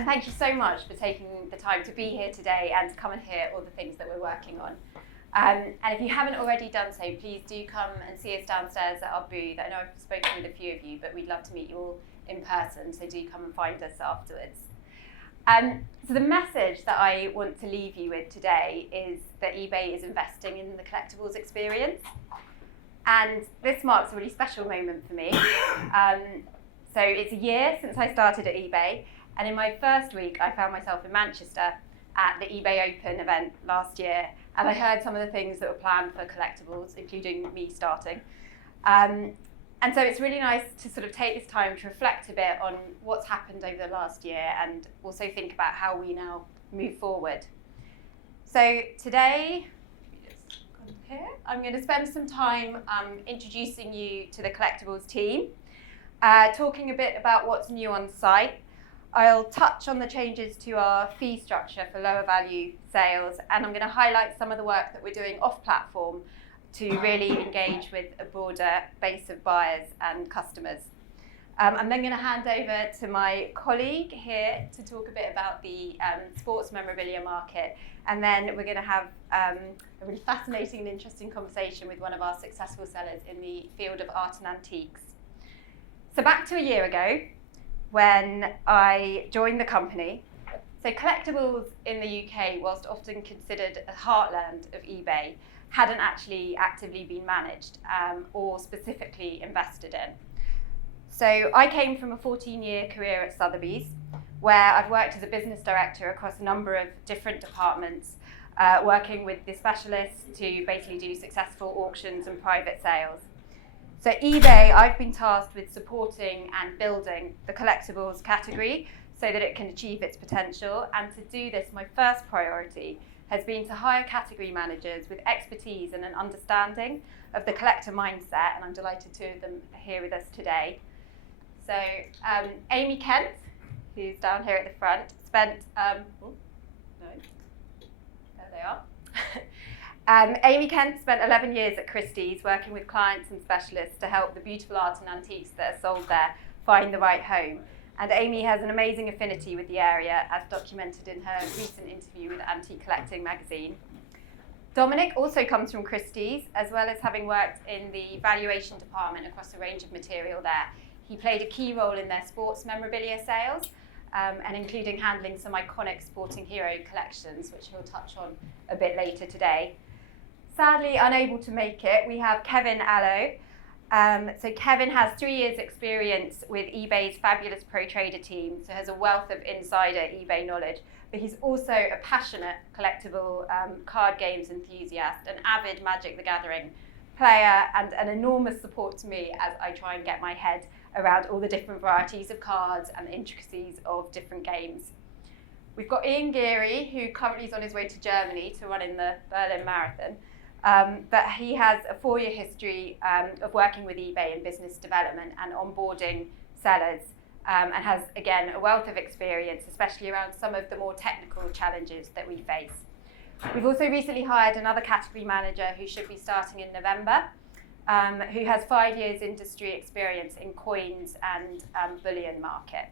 And thank you so much for taking the time to be here today and to come and hear all the things that we're working on. And if you haven't already done so, please do come and see us downstairs at our booth. I know I've spoken with a few of you, but we'd love to meet you all in person, so do come and find us afterwards. So the message that I want to leave you with today is that eBay is investing in the collectibles experience. And this marks a really special moment for me. So it's a year since I started at eBay, and in my first week I found myself in Manchester at the eBay Open event last year, and I heard some of the things that were planned for collectibles, including me starting. And so it's really nice to sort of take this time to reflect a bit on what's happened over the last year and also think about how we now move forward. So today, I'm going to spend some time introducing you to the Collectibles team, talking a bit about what's new on site. I'll touch on the changes to our fee structure for lower value sales, and I'm going to highlight some of the work that we're doing off-platform to really engage with a broader base of buyers and customers. I'm then going to hand over to my colleague here to talk a bit about the sports memorabilia market, and then we're going to have a really fascinating and interesting conversation with one of our successful sellers in the field of art and antiques. So back to a year ago when I joined the company. So collectibles in the UK, whilst often considered a heartland of eBay, hadn't actually actively been managed or specifically invested in. So I came from a 14-year career at Sotheby's, where I've worked as a business director across a number of different departments, working with the specialists to basically do successful auctions and private sales. So eBay, I've been tasked with supporting and building the collectibles category so that it can achieve its potential. And to do this, my first priority has been to hire category managers with expertise and an understanding of the collector mindset, and I'm delighted two of them are here with us today. So Amy Kent, who's down here at the front, spent, there they are. Amy Kent spent 11 years at Christie's working with clients and specialists to help the beautiful art and antiques that are sold there find the right home. And Amy has an amazing affinity with the area, as documented in her recent interview with Antique Collecting magazine. Dominic also comes from Christie's, as well as having worked in the valuation department across a range of material there. He played a key role in their sports memorabilia sales, and including handling some iconic sporting hero collections, which he'll touch on a bit later today. Sadly, unable to make it, we have Kevin Allo. So Kevin has 3 years experience with eBay's fabulous pro trader team, so has a wealth of insider eBay knowledge, but he's also a passionate collectible card games enthusiast, an avid Magic the Gathering player, and an enormous support to me as I try and get my head around all the different varieties of cards and the intricacies of different games. We've got Ian Geary, who currently is on his way to Germany to run in the Berlin Marathon. But he has a 4-year history of working with eBay in business development and onboarding sellers, and has, again, a wealth of experience, especially around some of the more technical challenges that we face. We've also recently hired another category manager who should be starting in November, who has 5 years industry experience in coins and bullion market.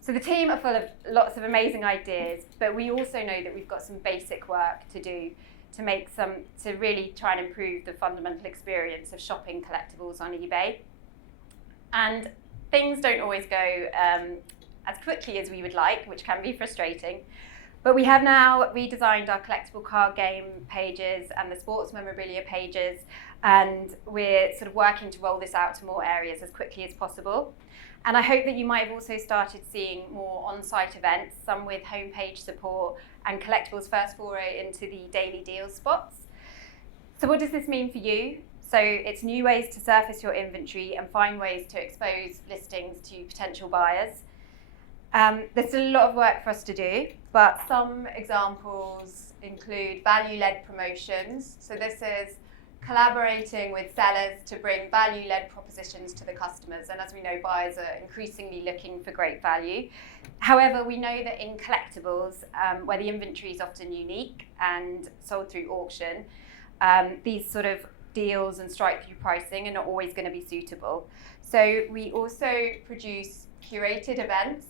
So the team are full of lots of amazing ideas, but we also know that we've got some basic work to do to really try and improve the fundamental experience of shopping collectibles on eBay. And things don't always go as quickly as we would like, which can be frustrating. But we have now redesigned our collectible card game pages and the sports memorabilia pages, and we're sort of working to roll this out to more areas as quickly as possible. And I hope that you might have also started seeing more on-site events, some with homepage support and Collectibles' first foray into the daily deals spots. So what does this mean for you? So it's new ways to surface your inventory and find ways to expose listings to potential buyers. There's still a lot of work for us to do, but some examples include value-led promotions. So this is collaborating with sellers to bring value-led propositions to the customers. And as we know, buyers are increasingly looking for great value. However, we know that in collectibles, where the inventory is often unique and sold through auction, these sort of deals and strike-through pricing are not always going to be suitable. So we also produce curated events.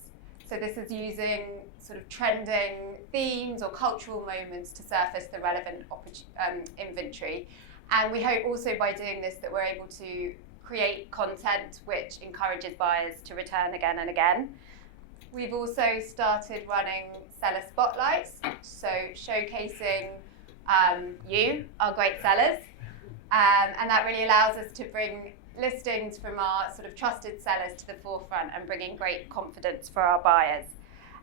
So this is using sort of trending themes or cultural moments to surface the relevant inventory. And we hope also by doing this that we're able to create content which encourages buyers to return again and again. We've also started running seller spotlights, so showcasing you, our great sellers, and that really allows us to bring listings from our sort of trusted sellers to the forefront and bringing great confidence for our buyers.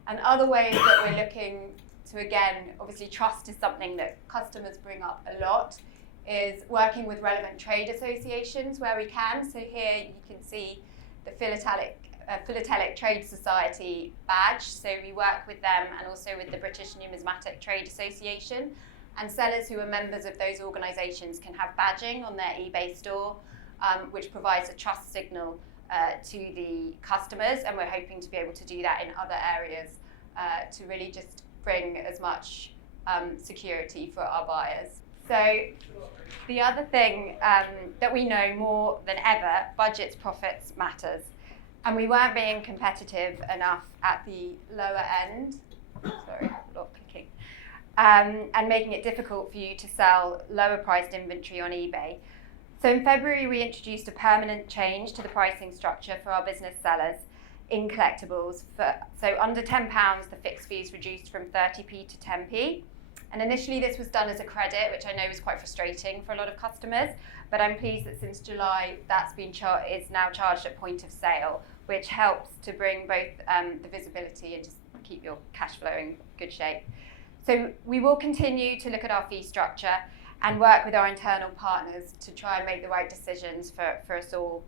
And other ways that we're looking to, again, obviously trust is something that customers bring up a lot, is working with relevant trade associations where we can. So here you can see the Philatelic Trade Society badge. So we work with them and also with the British Numismatic Trade Association. And sellers who are members of those organisations can have badging on their eBay store, which provides a trust signal to the customers. And we're hoping to be able to do that in other areas to really just bring as much security for our buyers. So the other thing that we know more than ever, budgets, profits matters. And we weren't being competitive enough at the lower end. Sorry, a lot of clicking. And making it difficult for you to sell lower priced inventory on eBay. So in February, we introduced a permanent change to the pricing structure for our business sellers in Collectibles. So under £10, the fixed fee is reduced from 30p to 10p. And initially this was done as a credit, which I know is quite frustrating for a lot of customers, but I'm pleased that since July, that's been is now charged at point of sale, which helps to bring both the visibility and just keep your cash flow in good shape. So we will continue to look at our fee structure and work with our internal partners to try and make the right decisions for us all.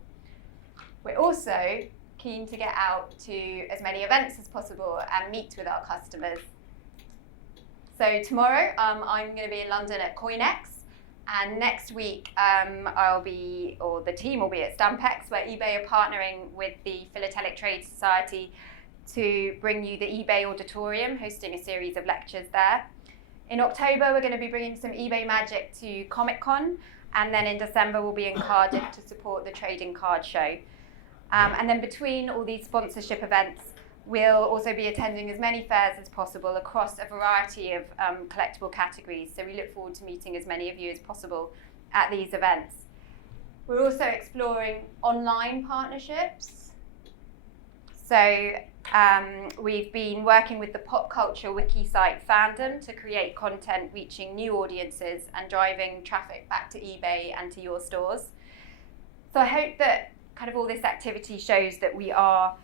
We're also keen to get out to as many events as possible and meet with our customers. So tomorrow, I'm going to be in London at CoinX, and next week the team will be at Stampex, where eBay are partnering with the Philatelic Trade Society to bring you the eBay Auditorium, hosting a series of lectures there. In October, we're going to be bringing some eBay magic to Comic Con, and then in December, we'll be in Cardiff to support the Trading Card Show. And then between all these sponsorship events, we'll also be attending as many fairs as possible across a variety of collectible categories. So we look forward to meeting as many of you as possible at these events. We're also exploring online partnerships. So we've been working with the pop culture wiki site Fandom to create content reaching new audiences and driving traffic back to eBay and to your stores. So I hope that kind of all this activity shows that we are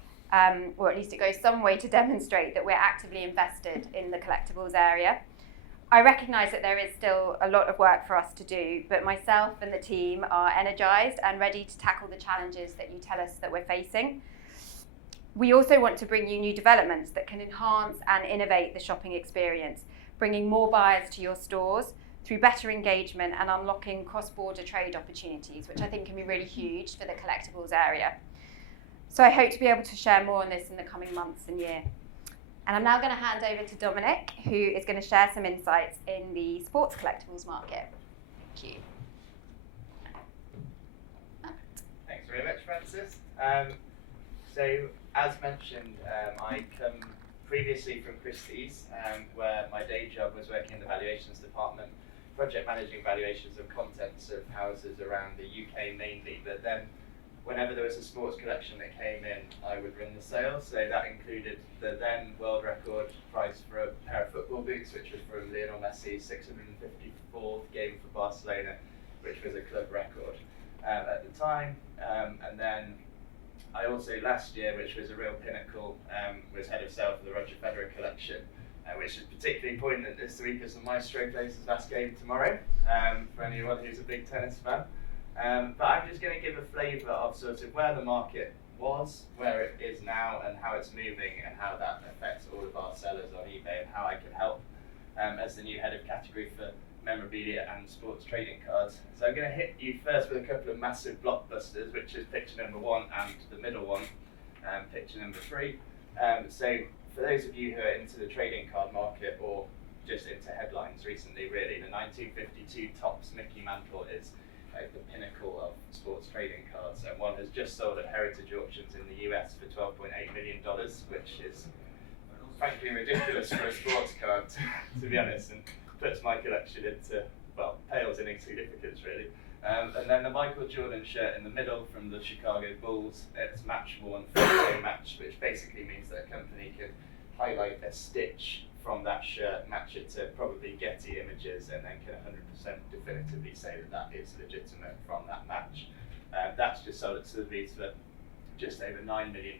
or at least it goes some way to demonstrate that we're actively invested in the collectibles area. I recognise that there is still a lot of work for us to do, but myself and the team are energised and ready to tackle the challenges that you tell us that we're facing. We also want to bring you new developments that can enhance and innovate the shopping experience, bringing more buyers to your stores through better engagement and unlocking cross-border trade opportunities, which I think can be really huge for the collectibles area. So I hope to be able to share more on this in the coming months and year. And I'm now going to hand over to Dominic, who is going to share some insights in the sports collectibles market. Thank you. Thanks very much, Frances. So, as mentioned, I come previously from Christie's, where my day job was working in the valuations department, project managing valuations of contents of houses around the UK mainly, but then whenever there was a sports collection that came in, I would run the sales. So that included the then world record price for a pair of football boots, which was from Lionel Messi's 654th game for Barcelona, which was a club record at the time. And then I also, last year, which was a real pinnacle, was head of sale for the Roger Federer collection, which is particularly poignant this week as the Maestro plays his last game tomorrow, for anyone who's a big tennis fan. But I'm just going to give a flavour of sort of where the market was, where it is now, and how it's moving, and how that affects all of our sellers on eBay, and how I can help as the new head of category for memorabilia and sports trading cards. So I'm going to hit you first with a couple of massive blockbusters, which is picture number 1 and the middle one, picture number 3. So for those of you who are into the trading card market or just into headlines recently, really, the 1952 Topps Mickey Mantle is the pinnacle of sports trading cards, and one has just sold at Heritage Auctions in the US for $12.8 million, which is frankly ridiculous for a sports card, to be honest, and puts my collection into, well, pales in insignificance really. And then the Michael Jordan shirt in the middle from the Chicago Bulls, it's match worn photo match, which basically means that a company can highlight a stitch from that shirt, match it to probably Getty Images, and then can 100% definitively say that that is legitimate from that match. That's just sold at Sotheby's for just over $9 million.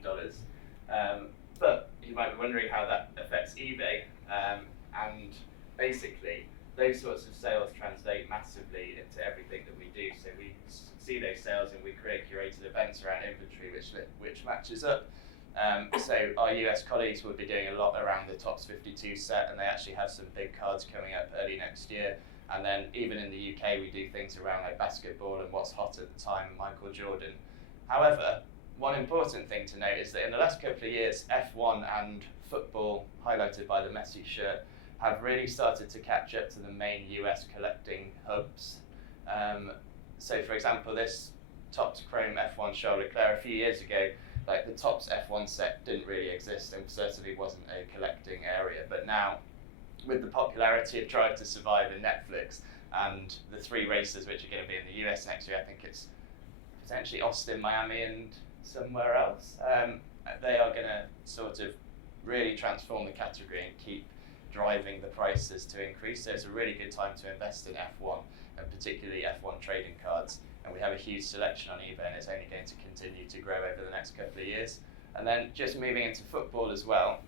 But you might be wondering how that affects eBay, and basically those sorts of sales translate massively into everything that we do. So we see those sales and we create curated events around inventory which matches up. So our US colleagues will be doing a lot around the Topps 52 set, and they actually have some big cards coming up early next year. And then even in the UK we do things around like basketball and what's hot at the time, Michael Jordan. However, one important thing to note is that in the last couple of years, F1 and football, highlighted by the Messi shirt, have really started to catch up to the main US collecting hubs. So for example, this Topps Chrome F1 Charles Leclerc a few years ago, like the Topps F1 set didn't really exist and certainly wasn't a collecting area. But now, with the popularity of Drive to Survive and Netflix, and the 3 races which are going to be in the US next year, I think it's potentially Austin, Miami, and somewhere else, they are going to sort of really transform the category and keep driving the prices to increase. So it's a really good time to invest in F1, and particularly F1 trading cards. And we have a huge selection on eBay, and it's only going to continue to grow over the next couple of years. And then just moving into football as well,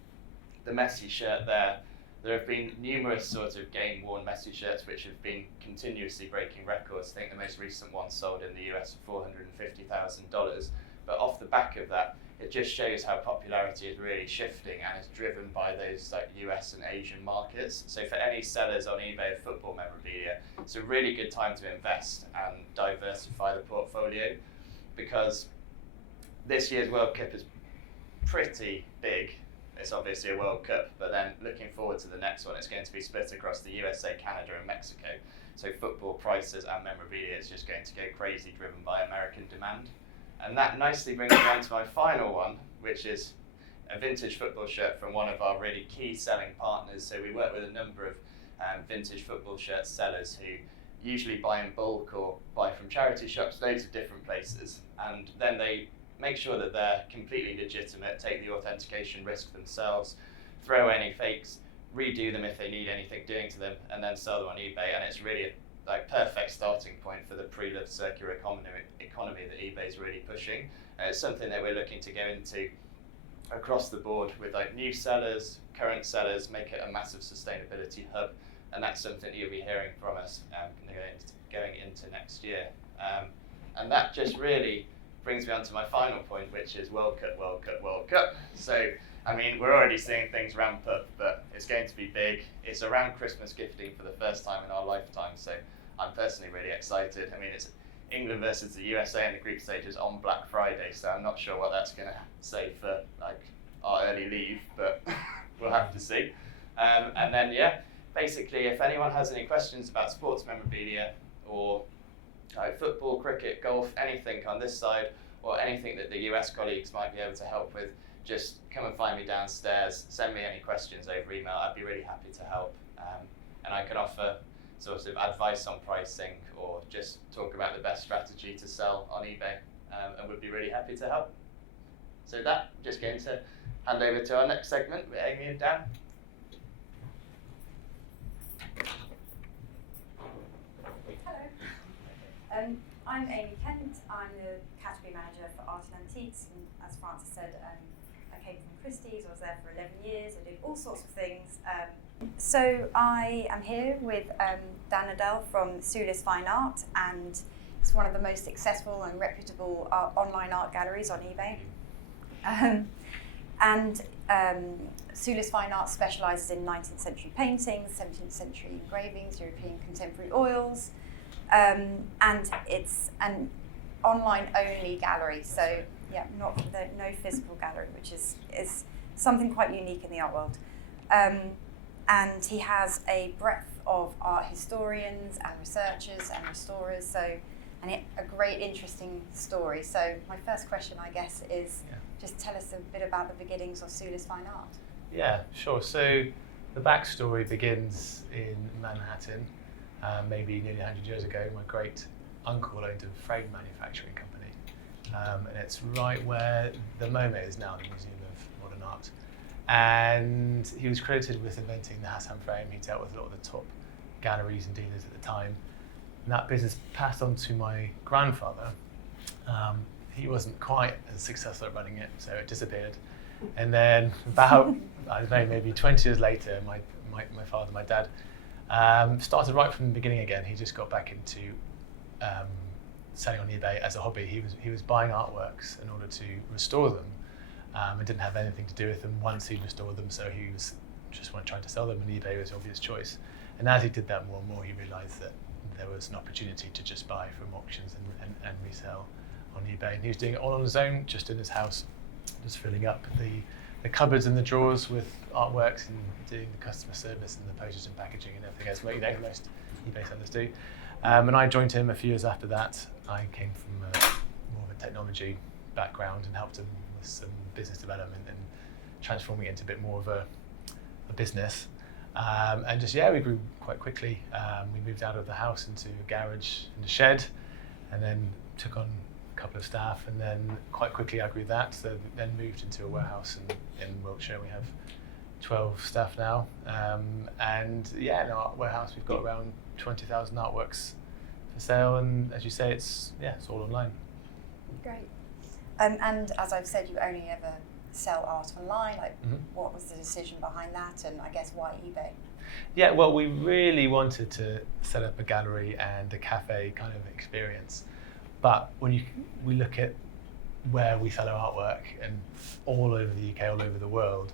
the Messi shirt there have been numerous sort of game-worn Messi shirts which have been continuously breaking records. I think the most recent one sold in the US for $450,000. But off the back of that, it just shows how popularity is really shifting and is driven by those like US and Asian markets. So for any sellers on eBay of football memorabilia, it's a really good time to invest and diversify the portfolio, because this year's World Cup is pretty big. It's obviously a World Cup, but then looking forward to the next one, it's going to be split across the USA, Canada and Mexico. So football prices and memorabilia is just going to go crazy, driven by American demand. And that nicely brings me on to my final one, which is a vintage football shirt from one of our really key selling partners. So we work with a number of vintage football shirt sellers who usually buy in bulk or buy from charity shops, loads of different places. And then they make sure that they're completely legitimate, take the authentication risk themselves, throw any fakes, redo them if they need anything doing to them, and then sell them on eBay. And it's really a perfect starting point for the pre-loved circular economy that eBay is really pushing. It's something that we're looking to go into across the board with like new sellers, current sellers, make it a massive sustainability hub, and that's something you'll be hearing from us going into next year. And that just really brings me on to my final point, which is World Cup, World Cup, World Cup. So, I mean, we're already seeing things ramp up, but it's going to be big. It's around Christmas gifting for the first time in our lifetime, so I'm personally really excited. I mean, it's England versus the USA in the group stages on Black Friday, so I'm not sure what that's going to say for like our early leave, but we'll have to see. And then, yeah, basically, if anyone has any questions about sports memorabilia or football, cricket, golf, anything on this side, or anything that the US colleagues might be able to help with, just come and find me downstairs, send me any questions over email. I'd be really happy to help. And I can offer sort of advice on pricing or just talk about the best strategy to sell on eBay, and would be really happy to help. So that, just going to hand over to our next segment with Amy and Dan. Hello. I'm Amy Kent. I'm the category manager for Art and Antiques, and as Francis said, I came from Christie's. I was there for 11 years. I did all sorts of things. So I am here with Dan Adele from Sulis Fine Art, and it's one of the most successful and reputable online art galleries on eBay. Sulis Fine Art specialises in 19th century paintings, 17th century engravings, European contemporary oils, and it's an online only gallery. So yeah, no physical gallery, which is something quite unique in the art world. And he has a breadth of art historians and researchers and restorers, and a great interesting story. So my first question, I guess, is just tell us a bit about the beginnings of Sulis Fine Art. Yeah, sure. So the backstory begins in Manhattan, maybe nearly 100 years ago. My great uncle owned a frame manufacturing company, and it's right where the MoMA is now, the Museum of Modern Art. And he was credited with inventing the Hassan frame. He dealt with a lot of the top galleries and dealers at the time. And that business passed on to my grandfather. He wasn't quite as successful at running it, so it disappeared. And then about, I don't know, maybe 20 years later, my father, my dad, started right from the beginning again. He just got back into selling on eBay as a hobby. He was buying artworks in order to restore them, and didn't have anything to do with them once he restored them, so he was just trying to sell them, and eBay was the obvious choice. And as he did that more and more, he realised that there was an opportunity to just buy from auctions and resell on eBay. And he was doing it all on his own, just in his house, just filling up the cupboards and the drawers with artworks and doing the customer service and the postage and packaging and everything else, what most eBay sellers do. And I joined him a few years after that. I came from more of a technology background and helped him with some business development and transforming it into a bit more of a business. And just, we grew quite quickly. We moved out of the house into a garage and a shed, and then took on a couple of staff, and then quite quickly I grew that, so then moved into a warehouse in Wiltshire. We have 12 staff now, and in our warehouse we've got around 20,000 artworks for sale, and as you say, it's all online. Great. And as I've said, you only ever sell art online. What was the decision behind that, and I guess why eBay? Yeah, well, we really wanted to set up a gallery and a cafe kind of experience, but when we look at where we sell our artwork, and all over the UK, all over the world,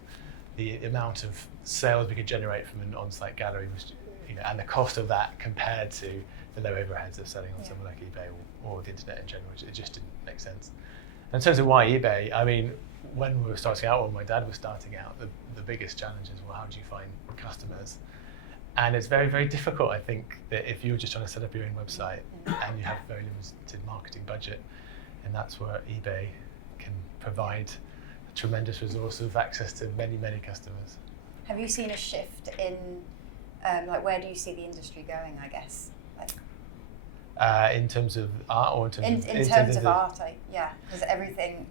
the amount of sales we could generate from an on-site gallery was, and the cost of that compared to the low overheads of selling on somewhere like eBay or the internet in general, it just didn't make sense. And in terms of why eBay, I mean, when we were starting out, when my dad was starting out, the biggest challenge is, well, how do you find customers? And it's very, very difficult, I think, that if you're just trying to set up your own website and you have a very limited marketing budget, and that's where eBay can provide a tremendous resource of access to many, many customers. Have you seen a shift in, where do you see the industry going, I guess? In terms of art, or in terms of art, because everything,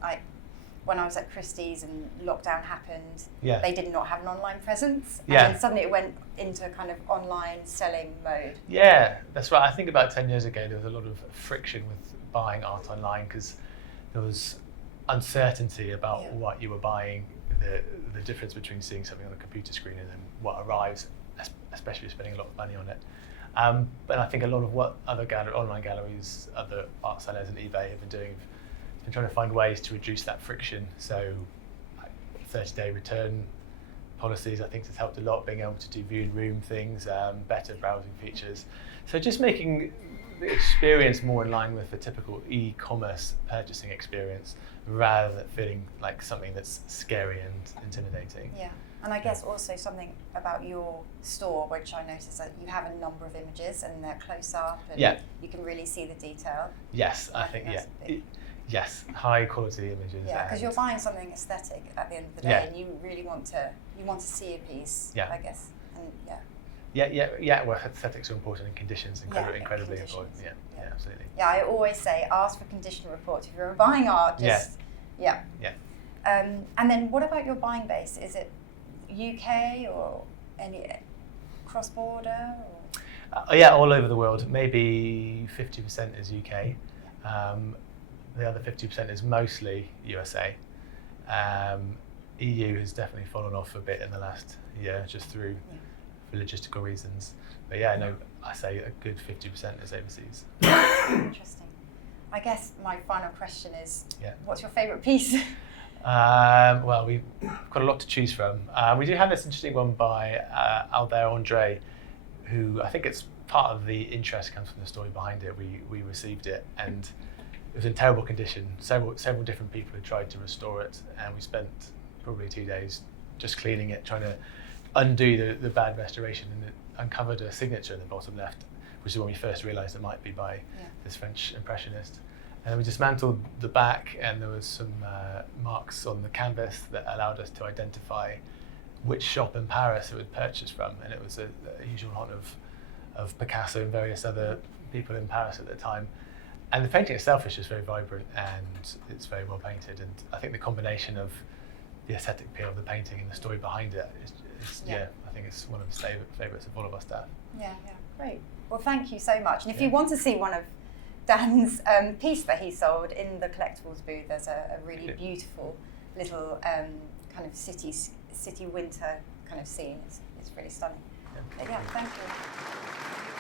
when I was at Christie's and lockdown happened, they did not have an online presence, and then suddenly it went into kind of online selling mode. Yeah, that's right. I think about 10 years ago there was a lot of friction with buying art online because there was uncertainty about what you were buying, the difference between seeing something on a computer screen and then what arrives, especially spending a lot of money on it. But I think a lot of what other online galleries, other art sellers and eBay have been doing, have been trying to find ways to reduce that friction. So 30-day return policies, I think, has helped a lot, being able to do view in room things, better browsing features. So just making the experience more in line with the typical e-commerce purchasing experience, rather than feeling like something that's scary and intimidating. Yeah. And I guess also something about your store, which I noticed that you have a number of images and they're close up and you can really see the detail. Yes, I think yes, high quality images. Yeah, because you're buying something aesthetic at the end of the day, and you really want to see a piece. I guess, and Well, aesthetics are important, and conditions incredibly important. Yeah, absolutely. Yeah, I always say ask for condition reports if you're buying art. And then what about your buying base? Is it UK or any cross-border? All over the world. Maybe 50% is UK. The other 50% is mostly USA. EU has definitely fallen off a bit in the last year, just through for logistical reasons. But I say a good 50% is overseas. Interesting. I guess my final question is, what's your favourite piece? Well, we've got a lot to choose from. We do have this interesting one by Albert Andre, who I think it's part of the interest comes from the story behind it. We received it, and it was in terrible condition. Several different people had tried to restore it, and we spent probably 2 days just cleaning it, trying to undo the bad restoration, and it uncovered a signature in the bottom left, which is when we first realised it might be by this French impressionist. And we dismantled the back, and there was some marks on the canvas that allowed us to identify which shop in Paris it would purchase from, and it was a usual haunt of Picasso and various other people in Paris at the time. And the painting itself is just very vibrant and it's very well painted. And I think the combination of the aesthetic appeal of the painting and the story behind it is I think it's one of the favourites of all of our staff. Yeah, great. Well, thank you so much. And if you want to see one of Dan's piece that he sold in the Collectibles booth, there's a really beautiful little kind of city winter kind of scene. It's really stunning. Yeah. But yeah, thank you.